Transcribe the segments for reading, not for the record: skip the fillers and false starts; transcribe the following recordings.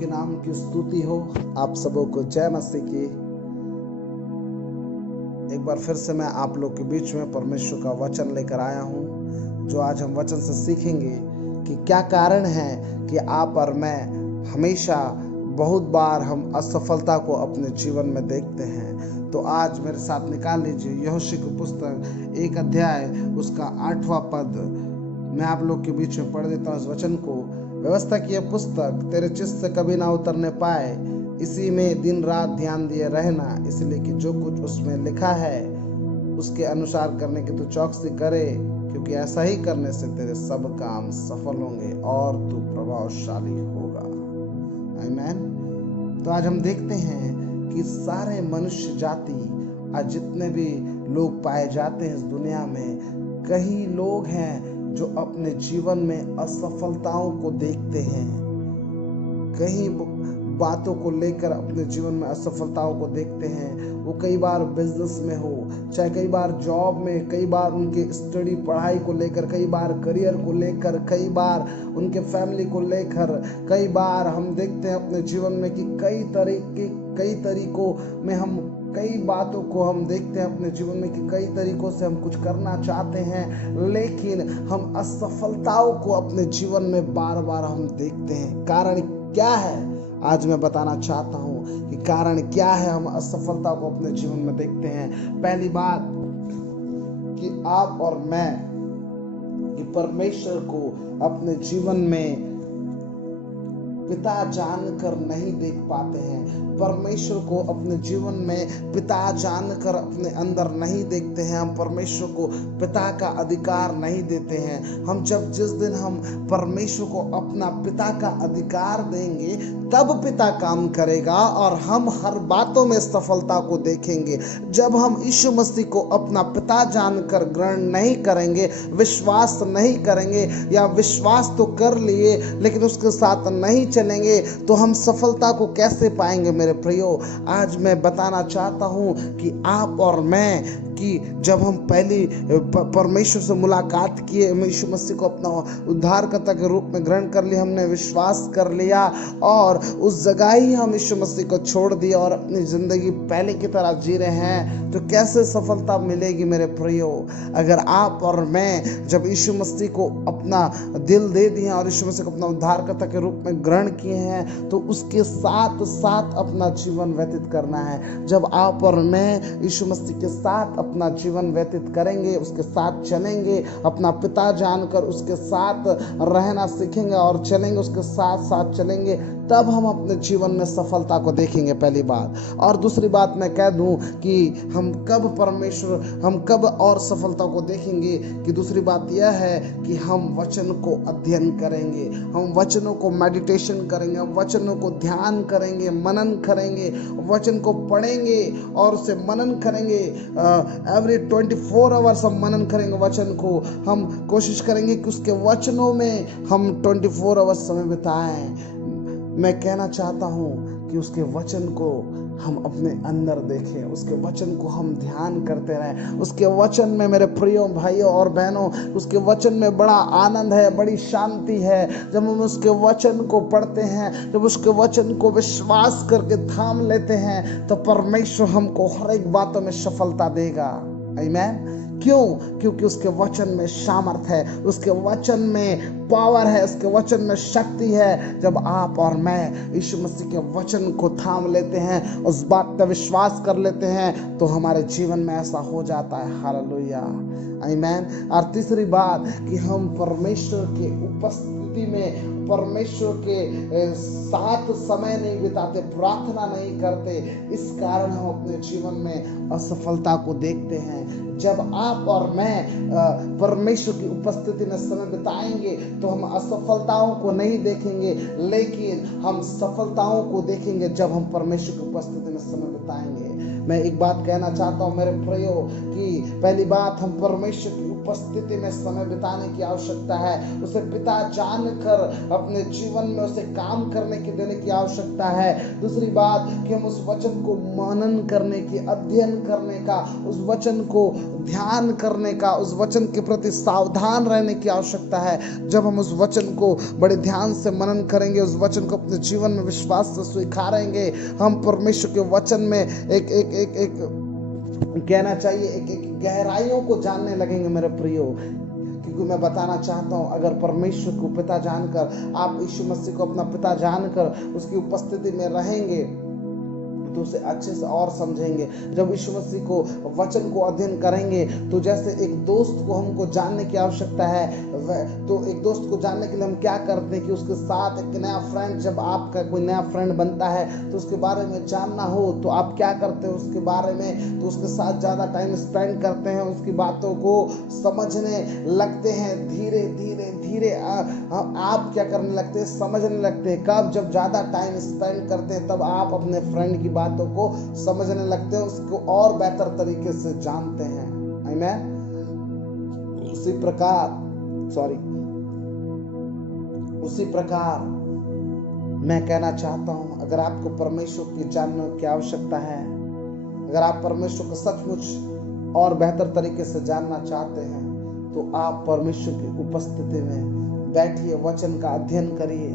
के नाम की स्तुति हो। आप सबों को जय मसीह की। एक बार फिर से मैं आप लोग के बीच में परमेश्वर का वचन लेकर आया हूँ, जो आज हम वचन से सीखेंगे कि क्या कारण है कि आप और मैं हमेशा बहुत बार हम असफलता को अपने जीवन में देखते हैं। तो आज मेरे साथ निकाल लीजिए यहोशू की पुस्तक 1 अध्याय उसका 8वां पद। मैं आप लोग के बीच में पढ़ देता हूँ इस वचन को। व्यवस्था की यह पुस्तक तेरे चित्त से कभी ना उतरने पाए, इसी में दिन रात ध्यान दिए रहना, इसलिए कि जो कुछ उसमें लिखा है उसके अनुसार करने की तू चौकसी करे, क्योंकि ऐसा ही करने से तेरे सब काम सफल होंगे और तू प्रभावशाली होगा। आमीन। तो आज हम देखते हैं कि सारे मनुष्य जाति, आज जितने भी लोग पाए जाते हैं इस दुनिया में, कई लोग हैं जो अपने जीवन में असफलताओं को देखते हैं। कई बातों को लेकर अपने जीवन में असफलताओं को देखते हैं। वो कई बार बिजनेस में हो, चाहे कई बार जॉब में, कई बार उनके स्टडी पढ़ाई को लेकर, कई बार करियर को लेकर, कई बार उनके फैमिली को लेकर, कई बार हम देखते हैं अपने जीवन में कि कई तरीकों में हम कई बातों को हम देखते हैं अपने जीवन में कि कई तरीकों से हम कुछ करना चाहते हैं, लेकिन हम असफलताओं को अपने जीवन में बार बार हम देखते हैं। कारण क्या है? आज मैं बताना चाहता हूं कि कारण क्या है हम असफलता को अपने जीवन में देखते हैं। पहली बात कि आप और मैं कि परमेश्वर को अपने जीवन में पिता जानकर नहीं देख पाते हैं। परमेश्वर को अपने जीवन में पिता जानकर अपने अंदर नहीं देखते हैं। हम परमेश्वर को पिता का अधिकार नहीं देते हैं। हम जिस दिन हम परमेश्वर को अपना पिता का अधिकार देंगे, तब पिता काम करेगा और हम हर बातों में सफलता को देखेंगे। जब हम यीशु मसीह को अपना पिता जानकर ग्रहण नहीं करेंगे, विश्वास नहीं करेंगे, या विश्वास तो कर लिए लेकिन उसके साथ नहीं चलेंगे, तो हम सफलता को कैसे पाएंगे? मेरे प्रियो, आज मैं बताना चाहता हूं कि आप और मैं कि जब हम पहली परमेश्वर से मुलाकात किए, यीशु मसीह को अपना उद्धारकर्ता के रूप में ग्रहण कर लिया, हमने विश्वास कर लिया और उस जगह ही हम यीशु मसीह को छोड़ दिया और अपनी जिंदगी पहले की तरह जी रहे हैं, तो कैसे सफलता मिलेगी? मेरे प्रियो, अगर आप और मैं जब यीशु मसीह को अपना दिल दे दिए और यीशु मसीह को अपना उद्धारकर्ता के रूप में ग्रहण किए हैं, तो उसके साथ साथ अपना जीवन व्यतीत करना है। जब आप और मैं यीशु मसीह के साथ अपना जीवन व्यतीत करेंगे, उसके साथ चलेंगे, अपना पिता जानकर उसके साथ रहना सीखेंगे और चलेंगे, उसके साथ साथ चलेंगे, तब हम अपने जीवन में सफलता को देखेंगे। पहली बात। और दूसरी बात मैं कह दूं कि हम कब और सफलता को देखेंगे कि दूसरी बात यह है कि हम वचन को अध्ययन करेंगे, हम वचनों को मेडिटेशन करेंगे, हम वचनों को ध्यान करेंगे, मनन करेंगे, वचन को पढ़ेंगे और उसे मनन करेंगे। एवरी 24 आवर्स हम मनन करेंगे वचन को। हम कोशिश करेंगे कि उसके वचनों में हम 24 आवर्स समय बिताएं। मैं कहना चाहता हूँ कि उसके वचन को हम अपने अंदर देखें, उसके वचन को हम ध्यान करते रहें। उसके वचन में, मेरे प्रियो भाइयों और बहनों, उसके वचन में बड़ा आनंद है, बड़ी शांति है। जब हम उसके वचन को पढ़ते हैं, जब उसके वचन को विश्वास करके थाम लेते हैं, तो परमेश्वर हमको हर एक बातों में सफलता देगा। आमीन। क्यों? क्योंकि उसके वचन में सामर्थ है, उसके वचन में पावर है, उसके वचन में शक्ति है। जब आप और मैं यीशु मसीह के वचन को थाम लेते हैं, उस बात पर विश्वास कर लेते हैं, तो हमारे जीवन में ऐसा हो जाता है। हालेलुया, आमीन। और तीसरी बात कि हम परमेश्वर के उपस्थिति में, परमेश्वर के साथ समय नहीं बिताते, प्रार्थना नहीं करते, इस कारण हम अपने जीवन में असफलता को देखते हैं। जब आप और मैं परमेश्वर की उपस्थिति में समय बिताएंगे, तो हम असफलताओं को नहीं देखेंगे, लेकिन हम सफलताओं को देखेंगे जब हम परमेश्वर की उपस्थिति में समय बिताएंगे। मैं एक बात कहना चाहता हूँ मेरे प्रियो कि पहली बात, हम परमेश्वर की उपस्थिति में समय बिताने की आवश्यकता है, उसे पिता जानकर अपने जीवन में उसे काम करने की देने की आवश्यकता है। दूसरी बात कि हम उस वचन को मनन करने की, अध्ययन करने का, उस वचन को ध्यान करने का, उस वचन के प्रति सावधान रहने की आवश्यकता है। जब हम उस वचन को बड़े ध्यान से मनन करेंगे, उस वचन को अपने जीवन में विश्वास से स्वीकारेंगे, हम परमेश्वर के वचन में एक कहना चाहिए एक गहराइयों को जानने लगेंगे मेरे प्रियो। क्योंकि मैं बताना चाहता हूं, अगर परमेश्वर को पिता जानकर, आप यीशु मसीह को अपना पिता जानकर उसकी उपस्थिति में रहेंगे तो उसे अच्छे से और समझेंगे। जब यीशु मसीह को वचन को अध्ययन करेंगे तो जैसे एक दोस्त को हमको जानने की आवश्यकता है, तो एक दोस्त को जानने के लिए हम क्या करते हैं कि उसके साथ एक नया फ्रेंड, जब आपका कोई नया फ्रेंड बनता है तो उसके बारे में जानना हो तो आप क्या करते हैं उसके बारे में, तो उसके साथ ज़्यादा टाइम स्पेंड करते हैं, उसकी बातों को समझने लगते हैं। धीरे धीरे धीरे आप क्या करने लगते हैं, समझने लगते हैं। कब? जब ज़्यादा टाइम स्पेंड करते हैं तब आप अपने फ्रेंड की बातों को समझने लगते हैं, उसको और बेहतर तरीके से जानते हैं। आमीन। उसी प्रकार मैं कहना चाहता हूं, अगर आपको परमेश्वर की जानने की आवश्यकता है, अगर आप परमेश्वर को सचमुच और बेहतर तरीके से जानना चाहते हैं तो आप परमेश्वर की उपस्थिति में बैठिए, वचन का अध्ययन करिए,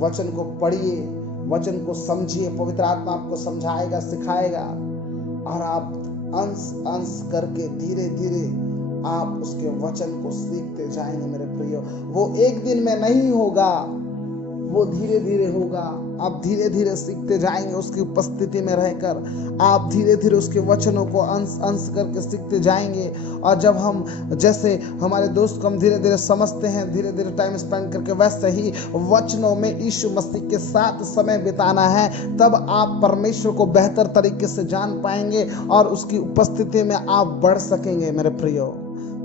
वचन को पढ़िए, वचन को समझिए। पवित्र आत्मा आपको समझाएगा, सिखाएगा और आप अंश करके धीरे धीरे आप उसके वचन को सीखते जाएंगे मेरे प्रियो। वो एक दिन में नहीं होगा, वो धीरे धीरे होगा। आप धीरे धीरे सीखते जाएंगे उसकी उपस्थिति में रहकर। आप धीरे धीरे उसके वचनों को अंश करके सीखते जाएंगे। और जब हम, जैसे हमारे दोस्त को हम धीरे धीरे समझते हैं, धीरे धीरे टाइम स्पेंड करके, वैसे ही वचनों में यीशु मसीह के साथ समय बिताना है। तब आप परमेश्वर को बेहतर तरीके से जान पाएंगे और उसकी उपस्थिति में आप बढ़ सकेंगे मेरे प्रियो।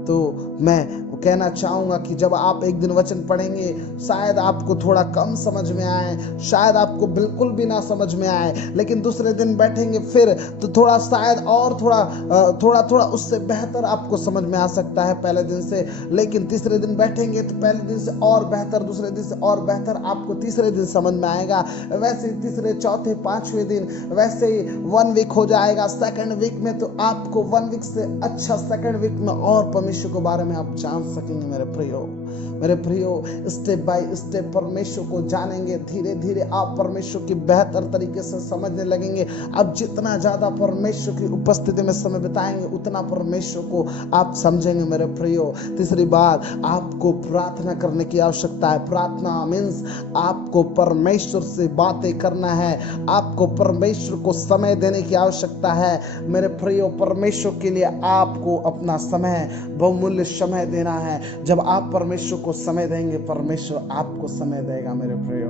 तो मैं कहना चाहूँगा कि जब आप एक दिन वचन पढ़ेंगे, शायद आपको थोड़ा कम समझ में आए, शायद आपको बिल्कुल भी ना समझ में आए, लेकिन दूसरे दिन बैठेंगे फिर तो थोड़ा शायद और थोड़ा उससे बेहतर आपको समझ में आ सकता है पहले दिन से। लेकिन तीसरे दिन बैठेंगे तो पहले दिन से और बेहतर, दूसरे दिन से और बेहतर आपको तीसरे दिन समझ में आएगा। वैसे ही तीसरे, चौथे, पांचवें दिन वैसे ही 1 वीक हो जाएगा। सेकेंड वीक में तो आपको 1 वीक से अच्छा सेकेंड वीक में और परमेश्वर के बारे में आप जान सकेंगे मेरे प्रियो। स्टेप बाय स्टेप परमेश्वर को जानेंगे, धीरे धीरे आप परमेश्वर की बेहतर तरीके से समझने लगेंगे। अब जितना ज्यादा परमेश्वर की उपस्थिति में समय बिताएंगे उतना परमेश्वर को आप समझेंगे मेरे प्रियो। तीसरी बात, आपको प्रार्थना करने की आवश्यकता है। प्रार्थना मीन्स आपको परमेश्वर से बातें करना है, आपको परमेश्वर को समय देने की आवश्यकता है मेरे प्रियो। परमेश्वर के लिए आपको अपना समय, बहुमूल्य समय देना है। जब आप परमेश्वर को समय देंगे, परमेश्वर आपको समय देगा मेरे प्रियो।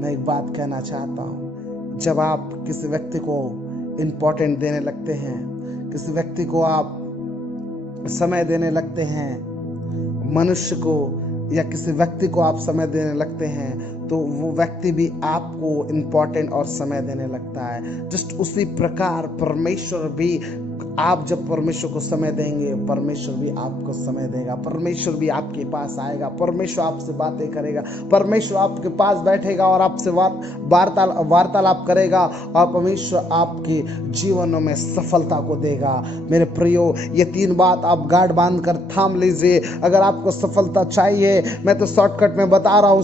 मैं एक बात कहना चाहता हूँ, जब आप किसी व्यक्ति को इम्पोर्टेंट देने लगते हैं, किसी व्यक्ति को आप समय देने लगते हैं, मनुष्य को या किसी व्यक्ति को आप समय देने लगते हैं, तो वो व्यक्ति भी आपको इम्पोर्टेंट और समय देने लगता है। जस्ट उसी प्रकार परमेश्वर भी, आप जब परमेश्वर को समय देंगे, परमेश्वर भी आपको समय देगा, परमेश्वर भी आपके पास आएगा, परमेश्वर आपसे बातें करेगा, परमेश्वर आपके पास बैठेगा और आपसे वार्तालाप करेगा और परमेश्वर आपके जीवनों में सफलता को देगा मेरे प्रियो। ये 3 बात आप गांठ बांध कर थाम लीजिए। अगर आपको सफलता चाहिए, मैं तो शॉर्टकट में बता रहा हूँ,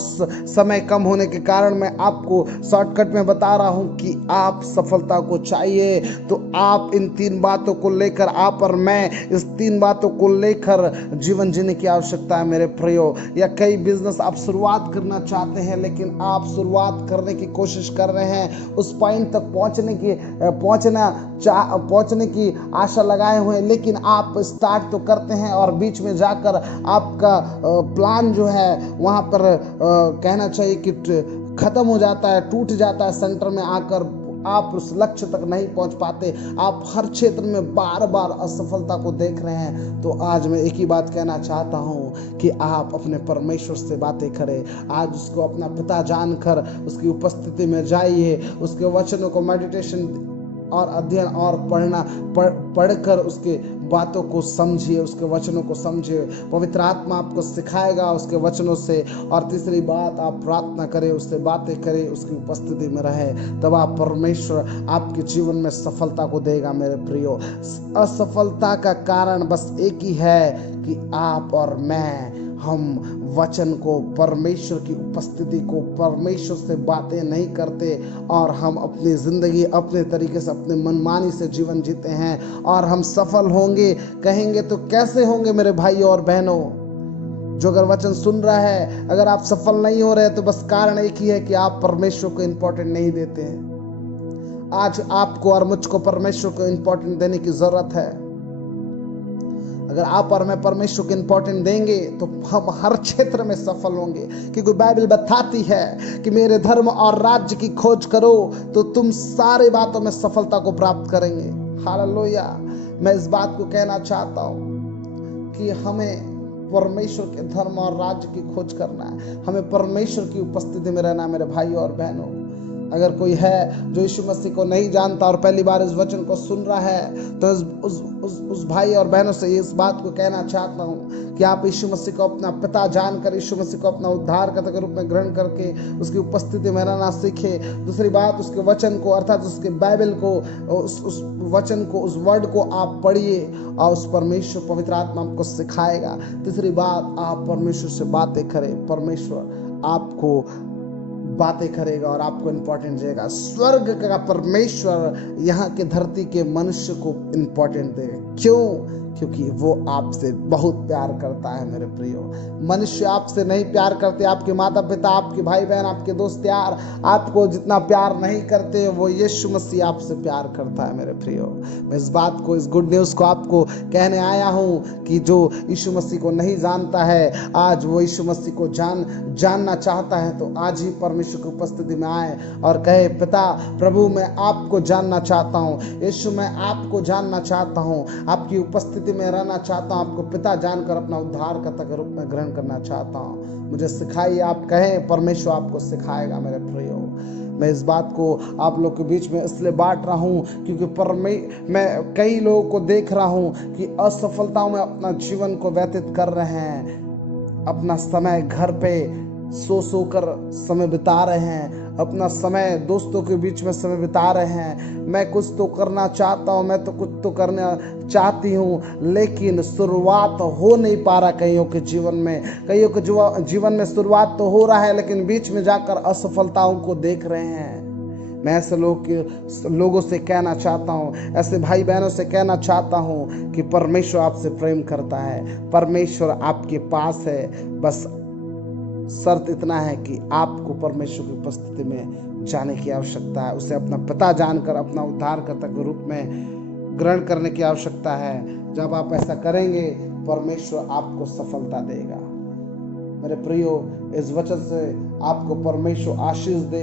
समय कम होने के कारण मैं आपको शॉर्टकट में बता रहा हूँ कि आप सफलता को चाहिए तो आप इन 3 बातों को लेकर, आप और मैं इस 3 बातों को लेकर जीवन जीने की आवश्यकता है मेरे प्रियो। या कई बिजनेस आप शुरुआत करना चाहते हैं, लेकिन आप शुरुआत करने की कोशिश कर रहे हैं, उस पॉइंट तक पहुंचने की आशा लगाए हुए हैं, लेकिन आप स्टार्ट तो करते हैं और बीच में जाकर आपका प्लान जो है वहां पर कहना चाहिए कि खत्म हो जाता है, टूट जाता है। सेंटर में आकर आप उस लक्ष्य तक नहीं पहुंच पाते, आप हर क्षेत्र में बार बार असफलता को देख रहे हैं। तो आज मैं एक ही बात कहना चाहता हूं कि आप अपने परमेश्वर से बातें करें। आज उसको अपना पिता जानकर उसकी उपस्थिति में जाइए, उसके वचनों को मेडिटेशन और अध्ययन और पढ़कर उसके बातों को समझिए, उसके वचनों को समझिए। पवित्र आत्मा आपको सिखाएगा उसके वचनों से। और तीसरी बात, आप प्रार्थना करें, उससे बातें करें, उसकी उपस्थिति में रहे, तब आप परमेश्वर आपके जीवन में सफलता को देगा। मेरे प्रियो, असफलता का कारण बस एक ही है कि आप और मैं, हम वचन को, परमेश्वर की उपस्थिति को, परमेश्वर से बातें नहीं करते और हम अपनी जिंदगी अपने तरीके से, अपने मनमानी से जीवन जीते हैं। और हम सफल होंगे कहेंगे तो कैसे होंगे मेरे भाई और बहनों? जो अगर वचन सुन रहा है, अगर आप सफल नहीं हो रहे तो बस कारण एक ही है कि आप परमेश्वर को इंपॉर्टेंट नहीं देते हैं। आज आपको और मुझको परमेश्वर को इंपॉर्टेंट देने की जरूरत है। अगर आप और मैं परमेश्वर को इंपॉर्टेंट देंगे तो हम हर क्षेत्र में सफल होंगे, क्योंकि बाइबल बताती है कि मेरे धर्म और राज्य की खोज करो तो तुम सारी बातों में सफलता को प्राप्त करेंगे। हालेलुया। मैं इस बात को कहना चाहता हूं कि हमें परमेश्वर के धर्म और राज्य की खोज करना है, हमें परमेश्वर की उपस्थिति में रहना है। मेरे भाई और बहनों, अगर कोई है जो यीशु मसीह को नहीं जानता और पहली बार इस वचन को सुन रहा है, तो उस भाई और बहनों से इस बात को कहना चाहता हूँ कि आप यीशु मसीह को अपना पिता जानकर, यीशु मसीह को अपना उद्धारकर्ता के रूप में ग्रहण करके उसकी उपस्थिति में रहना सीखे। दूसरी बात, उसके वचन को, अर्थात उसके बाइबल को, उस वचन को, उस वर्ड को आप पढ़िए और उस परमेश्वर, पवित्र आत्मा आपको सिखाएगा। तीसरी बात, आप परमेश्वर से बातें करें, परमेश्वर आपको बातें करेगा और आपको इंपॉर्टेंट देगा। स्वर्ग का परमेश्वर यहाँ के धरती के मनुष्य को इंपॉर्टेंट देगा। क्यों? क्योंकि वो आपसे बहुत प्यार करता है। मेरे प्रियो, मनुष्य आपसे नहीं प्यार करते, आपके माता पिता, आपके भाई बहन, आपके दोस्त यार आपको जितना प्यार नहीं करते, वो यीशु मसीह आपसे प्यार करता है। मेरे प्रियो, मैं इस बात को, इस गुड न्यूज़ को आपको कहने आया हूँ कि जो यीशु मसीह को नहीं जानता है, आज वो यीशु मसीह को जानना चाहता है, तो आज ही परमेश्वर की उपस्थिति में आए और कहे, पिता प्रभु मैं आपको जानना चाहता हूँ, यीशु मैं आपको जानना चाहता हूँ, आपकी उपस्थिति में रहना चाहता हूँ, आपको पिता जानकर अपना उद्धारकर्ता के रूप में ग्रहण करना चाहता हूँ। मुझे सिखाइए। आप कहें, परमेश्वर आपको सिखाएगा। मेरे प्रियो, मैं इस बात को आप लोग के बीच में इसलिए बांट रहा हूँ क्योंकि मैं कई लोगों को देख रहा हूँ कि असफलताओं में अपना जीवन को व्यतीत कर रहे हैं, अपना समय घर पे सो कर समय बिता रहे हैं, अपना समय दोस्तों के बीच में समय बिता रहे हैं। मैं कुछ तो करना चाहता हूँ, मैं तो कुछ तो करना चाहती हूँ, लेकिन शुरुआत हो नहीं पा रहा कईयों के जीवन में। कईयों के जीवन में शुरुआत तो हो रहा है, लेकिन बीच में जाकर असफलताओं को देख रहे हैं। मैं ऐसे लोगों से कहना चाहता हूँ, ऐसे भाई बहनों से कहना चाहता हूँ कि परमेश्वर आपसे प्रेम करता है, परमेश्वर आपके पास है। बस शर्त इतना है कि आपको परमेश्वर की उपस्थिति में जाने की आवश्यकता है, उसे अपना पिता जानकर अपना उद्धारकर्ता के रूप में ग्रहण करने की आवश्यकता है। जब आप ऐसा करेंगे, परमेश्वर आपको सफलता देगा। मेरे प्रियो, इस वचन से आपको परमेश्वर आशीष दे,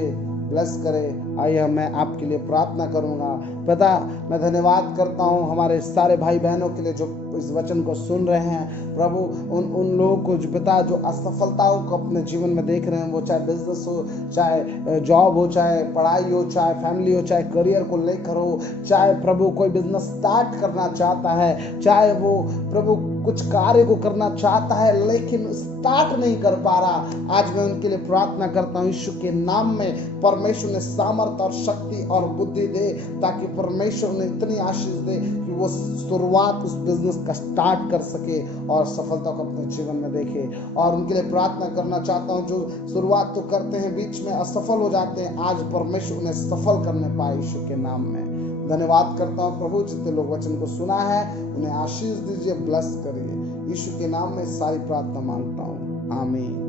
ब्लेस करे। आइए मैं आपके लिए प्रार्थना करूंगा। पिता, मैं धन्यवाद करता हूं हमारे सारे भाई बहनों के लिए जो इस वचन को सुन रहे हैं। प्रभु, उन लोगों को जो पिता जो असफलताओं को अपने जीवन में देख रहे हैं, वो चाहे बिजनेस हो, चाहे जॉब हो, चाहे पढ़ाई हो, चाहे फैमिली हो, चाहे करियर को लेकर हो, चाहे प्रभु कोई बिजनेस स्टार्ट करना चाहता है, चाहे वो प्रभु कुछ कार्य को करना चाहता है लेकिन स्टार्ट नहीं कर पा रहा, आज मैं उनके लिए प्रार्थना करता हूँ यीशु के नाम में। परमेश्वर ने सामर्थ और शक्ति और बुद्धि दे, ताकि परमेश्वर ने इतनी आशीष दे कि वो शुरुआत उस बिजनेस का स्टार्ट कर सके और सफलता को अपने जीवन में देखे। और उनके लिए प्रार्थना करना चाहता हूँ जो शुरुआत तो करते हैं, बीच में असफल हो जाते हैं, आज परमेश्वर उन्हें सफल करने पाए यीशु के नाम में। धन्यवाद करता हूँ प्रभु, जितने लोग वचन को सुना है उन्हें आशीष दीजिए, ब्लेस करिए। यीशु के नाम में सारी प्रार्थना मांगता हूँ, आमीन।